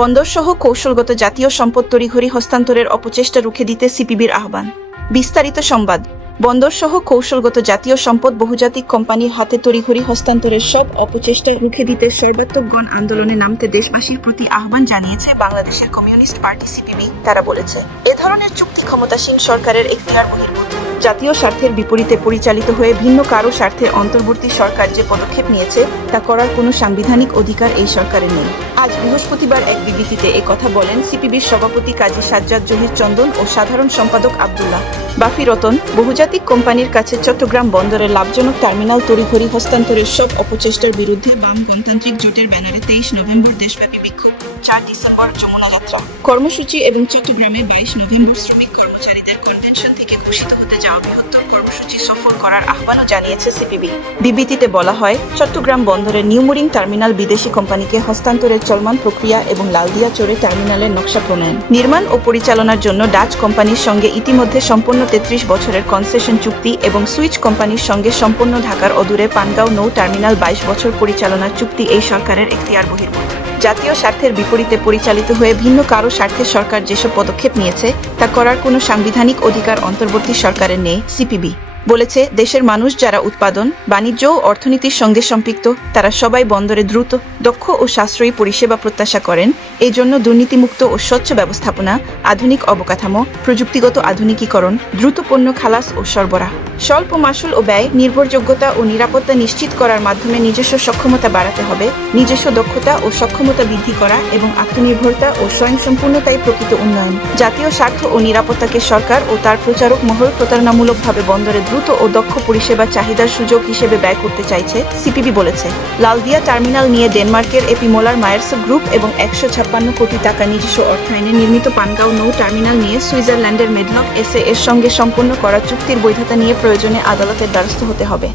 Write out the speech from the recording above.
বন্দরসহ কৌশলগত জাতীয় সম্পদ তড়িঘড়ি হস্তান্তরের অপচেষ্টা রুখে দিতে সিপিবির আহ্বান। বিস্তারিত সংবাদ। বন্দরসহ কৌশলগত জাতীয় সম্পদ বহুজাতিক কোম্পানির হাতে তড়িঘড়ি হস্তান্তরের সব অপচেষ্টা রুখে দিতে সর্বাত্মক গণ আন্দোলনে নামতে দেশবাসীর প্রতি আহ্বান জানিয়েছে বাংলাদেশের কমিউনিস্ট পার্টি সিপিবি, তারা বলেছে। এ ধরনের চুক্তি ক্ষমতাসীন সরকারের এখতিয়ার বহির্ভূত। জাতীয় স্বার্থের বিপরীতে পরিচালিত হয়ে ভিন্ন কারও স্বার্থের অন্তর্বর্তী সরকার যে পদক্ষেপ নিয়েছে, তা করার কোনো সাংবিধানিক অধিকার এই সরকারের নেই। আজ বৃহস্পতিবার এক বিবৃতিতে কথা বলেন সিপিবির সভাপতি কাজী সাজ্জাদ জহির চন্দন ও সাধারণ সম্পাদক আবদুল্লাহ। বাফি রতন, বহুজাতিক কোম্পানির কাছে চট্টগ্রাম বন্দরের লাভজনক টার্মিনাল তড়িঘড়ি হস্তান্তরের সব অপচেষ্টার বিরুদ্ধে বাম গণতান্ত্রিক জোটের ব্যানারে তেইশ নভেম্বর দেশব্যাপী বিক্ষোভ, চার ডিসেম্বর যমুনা যাত্রা। কর্মসূচি এবং চট্টগ্রামে বাইশ নভেম্বর শ্রমিক কর্মচারীদের কনভেনশন থেকে ঘোষিত হতে যাওয়া বৃহত্তর কর্মসূচি সফল করার আহ্বানও জানিয়েছে সিপিবি। বিবৃতিতে বলা হয়, চট্টগ্রাম বন্দরের নিউমোরিং টার্মিনাল বিদেশি কোম্পানিকে হস্তান্তরের চলমান প্রক্রিয়া এবং লালদিয়া চোরে টার্মিনালের নকশা প্রণয়ন। নির্মাণ ও পরিচালনার জন্য ডাচ কোম্পানির সঙ্গে ইতিমধ্যে সম্পন্ন তেত্রিশ বছরের কনসেশন চুক্তি এবং সুইচ কোম্পানির সঙ্গে সম্পূর্ণ ঢাকার অদূরে পানগাঁও নৌ টার্মিনাল বাইশ বছর পরিচালনার চুক্তি এই সরকারের এখতিয়ার বহির্ভূত। জাতীয় স্বার্থের বিপরীতে পরিচালিত হয়ে ভিন্ন কারও স্বার্থে সরকার যেসব পদক্ষেপ নিয়েছে, তা করার কোনো সাংবিধানিক অধিকার অন্তর্বর্তী সরকারের নেই, সিপিবি। বলেছে, দেশের মানুষ যারা উৎপাদন, বাণিজ্য ও অর্থনীতির সঙ্গে সম্পৃক্ত, তারা সবাই বন্দরে দ্রুত, দক্ষ ও সাশ্রয়ী পরিষেবা প্রত্যাশা করেন। এই জন্য দুর্নীতিমুক্ত ও স্বচ্ছ ব্যবস্থাপনা, আধুনিক অবকাঠামো, প্রযুক্তিগত আধুনিকীকরণ, দ্রুত পণ্য খালাস ও সরবরাহ, স্বল্প মাসুল ও ব্যয়, নির্ভরযোগ্যতা ও নিরাপত্তা নিশ্চিত করার মাধ্যমে নিজস্ব সক্ষমতা বাড়াতে হবে, নিজস্ব দক্ষতা ও সক্ষমতা বৃদ্ধি করা এবং আত্মনির্ভরতা ও স্বয়ংসম্পূর্ণতাই প্রকৃত উন্নয়ন। জাতীয় স্বার্থ ও নিরাপত্তাকে সরকার ও তার প্রচারক মহল প্রতারণামূলকভাবে বন্দরে দ্রুত ও দক্ষ পরিষেবা চাহিদার সুযোগ হিসেবে ব্যয় করতে চাইছে সিপিবি বলেছে। লালদিয়া টার্মিনাল নিয়ে ডেনমার্কের এপিমোলার মায়ার্স গ্রুপ এবং একশো ছাপ্পান্ন কোটি টাকা নিজস্ব অর্থায়নে নির্মিত পানগাঁও নৌ টার্মিনাল নিয়ে সুইজারল্যান্ডের মেডলক এসএ এর সঙ্গে সম্পন্ন করা চুক্তির বৈধতা নিয়ে প্রয়োজনে আদালতের দ্বারস্থ হতে হবে।